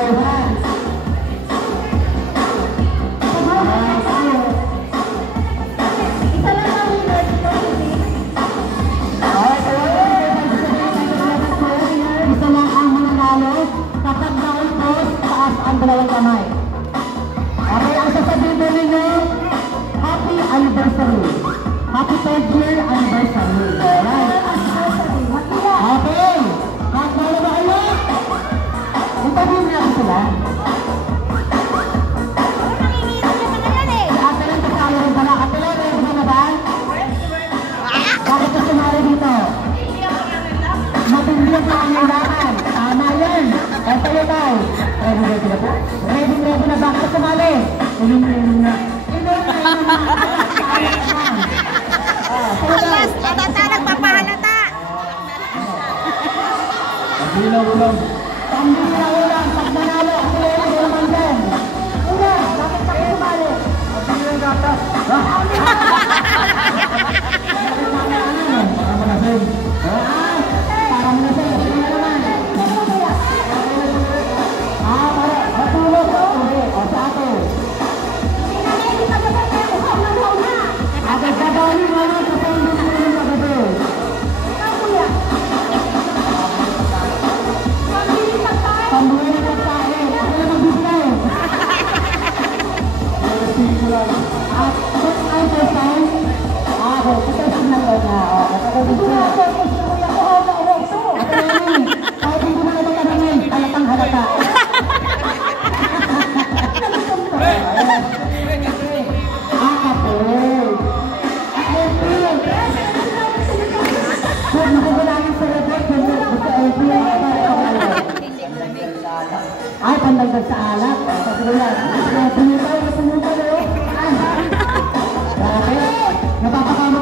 your hands. Isa lang ang winner dito, Isa lang ang mananalo kapag naulpos, taas ang dalawang kamay. Okay, ang sasabihin mo ninyo, happy anniversary. Happy 3rd year anniversary. Alright? Okay. Magdala ba kayo? Interview niya ako sila. Ate lang kasama rin pala. Ate lang, ready ka na ba? Bakit ka sumali dito? Matindi ang pangangailangan. Tama yan. Ito yun tayo. Ready na po? Ready na. Bakit ka sumali? Ready na. Alas, halata, nagpapahalata. Ulam. Pambira-ulam. Pag manalo, ako yung naman din. Una, bakit ka sumali? Pagbilang gatas. Para manasig. Para mo na sa'yo. Sino naman? Matulog ko. O sa ako. Agad gagawin mo naman sa pwede sa mga magabi. Pambili na pagkain. Ako na magbibigay. At first time, first time. Ako, kasi lang ko na. Ako na. Kahit hindi mo na magkakaroon, halatang halata. Ay, pandagdag sa alak. Pumunta. Grabe. Napapakama